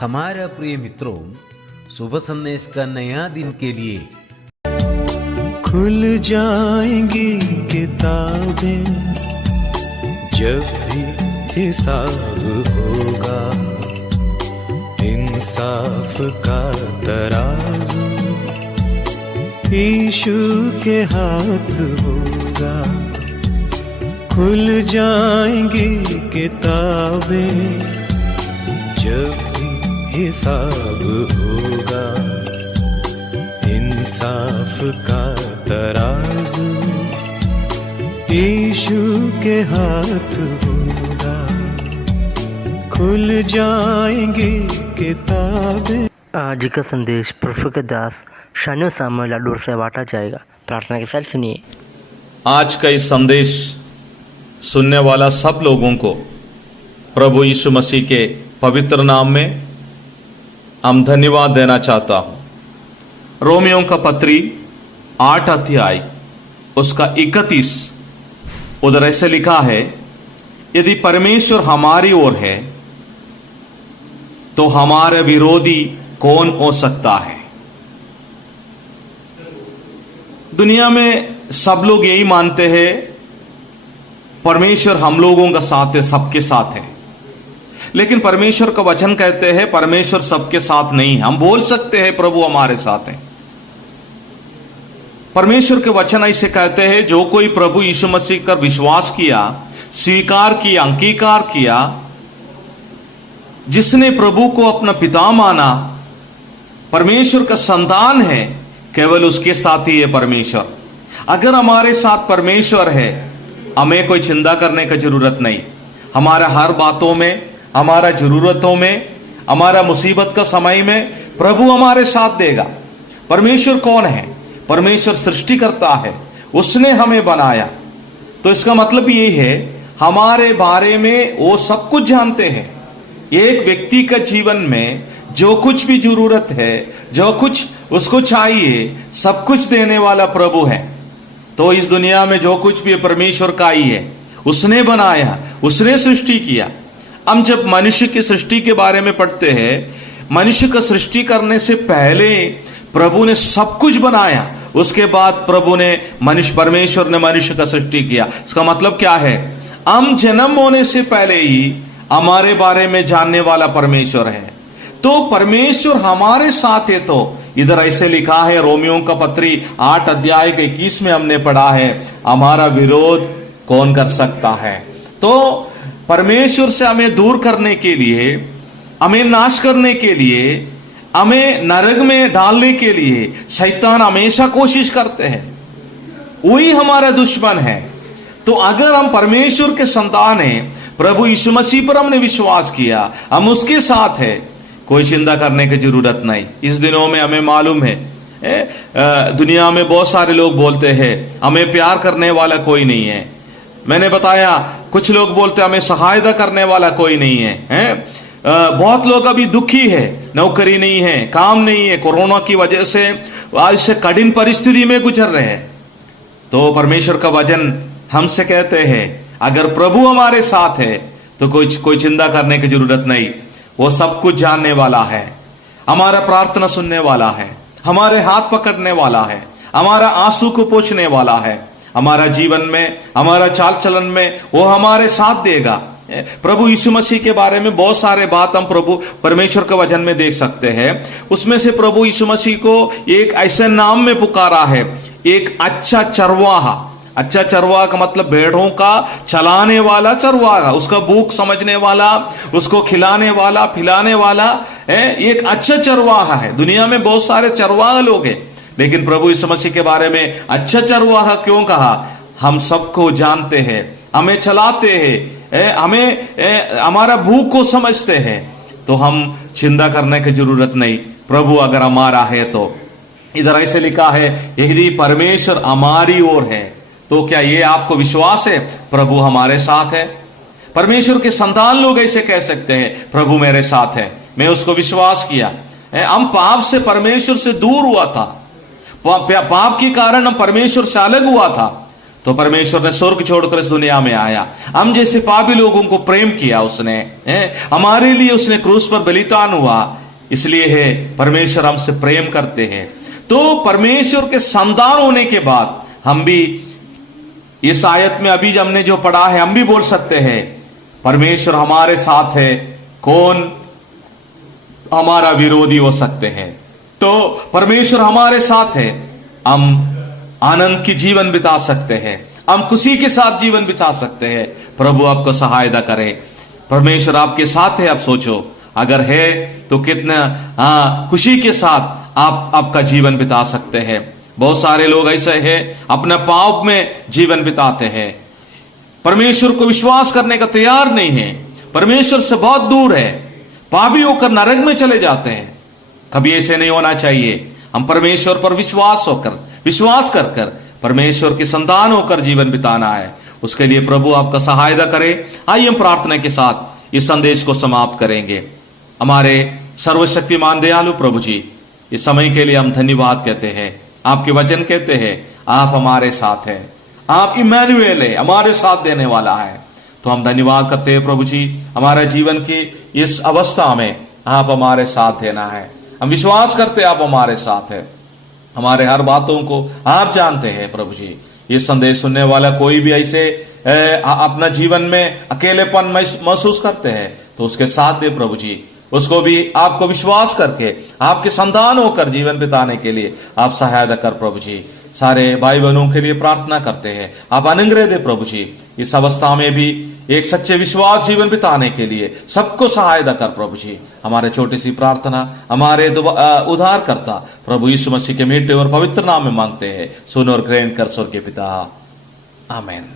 हमारा प्रिय मित्रों, शुभ संदेश का नया दिन के लिए खुल जाएंगी किताबें जब भी हिसाब होगा, इंसाफ का तराजू यीशु के हाथ होगा। खुल जाएंगी किताबें जब भी हिसाब होगा, इंसाफ का तराजू यीशु के हाथ होगा। खुल जाएंगी किताबें। आज का संदेश प्रभु के दास शान्यो सामुएल लाडूर से बांटा जाएगा। प्रार्थना के साथ सुनिए। आज का इस संदेश सुनने वाला सब लोगों को प्रभु यीशु मसीह के पवित्र नाम में हम धन्यवाद देना चाहता हूं। रोमियों का पत्री 8 अध्याय उसका 31 उधर ऐसे लिखा है, यदि परमेश्वर हमारी ओर है तो हमारे विरोधी कौन हो सकता है। दुनिया में सब लोग यही मानते हैं परमेश्वर हम लोगों का साथ है, सबके साथ है, लेकिन परमेश्वर का वचन कहते हैं परमेश्वर सबके साथ नहीं। हम बोल सकते हैं प्रभु हमारे साथ है। परमेश्वर के वचन ऐसे कहते हैं, जो कोई प्रभु यीशु मसीह पर विश्वास किया, स्वीकार किया, अंगीकार किया, जिसने प्रभु को अपना पिता माना, परमेश्वर का संतान है, केवल उसके साथ ही है परमेश्वर। अगर हमारे साथ परमेश्वर है, हमें कोई चिंता करने की जरूरत नहीं। हमारा हर बातों में, हमारा जरूरतों में, हमारा मुसीबत का समय में प्रभु हमारे साथ देगा। परमेश्वर कौन है? परमेश्वर सृष्टि करता है, उसने हमें बनाया। तो इसका मतलब यही है, हमारे बारे में वो सब कुछ जानते हैं। एक व्यक्ति का जीवन में जो कुछ भी जरूरत है, जो कुछ उसको चाहिए, सब कुछ देने वाला प्रभु है। तो इस दुनिया में जो कुछ भी परमेश्वर का ही है, उसने बनाया, उसने सृष्टि किया। हम जब मनुष्य की सृष्टि के बारे में पढ़ते हैं, मनुष्य का सृष्टि करने से पहले प्रभु ने सब कुछ बनाया, उसके बाद प्रभु ने परमेश्वर ने मनुष्य का सृष्टि किया। इसका मतलब क्या है? हम जन्म होने से पहले ही हमारे बारे में जानने वाला परमेश्वर है। तो परमेश्वर हमारे साथ है। तो इधर ऐसे लिखा है, रोमियों का पत्री 8 अध्याय के 21 में हमने पढ़ा है, हमारा विरोध कौन कर सकता है। तो परमेश्वर से हमें दूर करने के लिए, हमें नाश करने के लिए, हमें नरक में डालने के लिए शैतान हमेशा कोशिश करते हैं। वही हमारा दुश्मन है। तो अगर हम परमेश्वर के संतान हैं, प्रभु यीशु मसीह पर हमने विश्वास किया, हम उसके साथ है, कोई चिंता करने की जरूरत नहीं। इस दिनों में हमें मालूम है, दुनिया में बहुत सारे लोग बोलते हैं हमें प्यार करने वाला कोई नहीं है। मैंने बताया, कुछ लोग बोलते हमें सहायता करने वाला कोई नहीं है, बहुत लोग अभी दुखी है, नौकरी नहीं है, काम नहीं है, कोरोना की वजह से आज से कठिन परिस्थिति में गुजर रहे हैं। तो परमेश्वर का वचन हमसे कहते हैं, अगर प्रभु हमारे साथ है तो कोई चिंता करने की जरूरत नहीं। वो सब कुछ जानने वाला है, हमारा प्रार्थना सुनने वाला है, हमारे हाथ पकड़ने वाला है, हमारा आंसू को पोंछने वाला है, हमारा जीवन में, हमारा चाल चलन में वो हमारे साथ देगा। प्रभु यीशु मसीह के बारे में बहुत सारे बात हम प्रभु परमेश्वर के वचन में देख सकते हैं। उसमें से प्रभु यीशु मसीह को एक ऐसे नाम में पुकारा है, एक अच्छा चरवाहा। अच्छा चरवाहा का मतलब भेड़ों का चलाने वाला चरवाहा, उसका भूख समझने वाला, उसको खिलाने वाला, पिलाने वाला एक अच्छा चरवाहा है। दुनिया में बहुत सारे चरवाहा लोग हैं, लेकिन प्रभु यीशु मसीह के बारे में अच्छा चरवाहा क्यों कहा? हम सबको जानते हैं, हमें चलाते हैं, हमें हमारा भूख को समझते हैं, तो हम चिंता करने की जरूरत नहीं। प्रभु अगर हमारा है तो इधर ऐसे लिखा है, यदि परमेश्वर हमारी ओर है तो क्या ये आपको विश्वास है प्रभु हमारे साथ है? परमेश्वर के संतान लोग ऐसे कह सकते हैं, प्रभु मेरे साथ है, मैं उसको विश्वास किया। हम पाप से परमेश्वर से दूर हुआ था, पाप के कारण हम परमेश्वर से अलग हुआ था। तो परमेश्वर ने स्वर्ग छोड़कर इस दुनिया में आया, हम जैसे पापी लोगों को प्रेम किया उसने, हमारे लिए उसने क्रूस पर बलिदान हुआ। इसलिए है परमेश्वर हमसे प्रेम करते हैं। तो परमेश्वर के संतान होने के बाद हम भी इस आयत में अभी हमने जो पढ़ा है, हम भी बोल सकते हैं परमेश्वर हमारे साथ है, कौन हमारा विरोधी हो सकते हैं। तो परमेश्वर हमारे साथ है, हम आनंद की जीवन बिता सकते हैं, हम खुशी के साथ जीवन बिता सकते हैं। प्रभु आपको सहायता करे। परमेश्वर आपके साथ है। आप सोचो, अगर है तो कितना खुशी के साथ आप आपका जीवन बिता सकते हैं। बहुत सारे लोग ऐसे हैं अपने पाप में जीवन बिताते हैं, परमेश्वर को विश्वास करने का तैयार नहीं है, परमेश्वर से बहुत दूर है, पापी होकर नरक में चले जाते हैं। कभी ऐसे नहीं होना चाहिए। हम परमेश्वर पर विश्वास कर कर परमेश्वर की संतान होकर जीवन बिताना है। उसके लिए प्रभु आपका सहायता करे। आइए हम प्रार्थना के साथ इस संदेश को समाप्त करेंगे। हमारे सर्वशक्तिमान दयालु प्रभु जी, इस समय के लिए हम धन्यवाद कहते हैं। आपके वचन कहते हैं आप हमारे साथ हैं, आप इम्मानुएल है, हमारे साथ देने वाला है। तो हम धन्यवाद करते हैं प्रभु जी, हमारे जीवन की इस अवस्था में आप हमारे साथ देना है। हम विश्वास करते आप हमारे साथ है, हमारे हर बातों को आप जानते हैं प्रभु जी। ये संदेश सुनने वाला कोई भी ऐसे अपना जीवन में अकेलेपन महसूस करते हैं तो उसके साथ दे प्रभु जी, उसको भी आपको विश्वास करके आपके संतान होकर जीवन बिताने के लिए आप सहायता कर प्रभु जी। सारे भाई बहनों के लिए प्रार्थना करते हैं, आप अनुग्रह दे प्रभु जी। इस अवस्था में भी एक सच्चे विश्वास जीवन बिताने के लिए सबको सहायता कर प्रभु जी। हमारे छोटी सी प्रार्थना हमारे उद्धार करता प्रभु यीशु मसीह के मीठे और पवित्र नाम में मांगते हैं। सुनो और ग्रहण कर स्वर्गीय पिता, आमीन।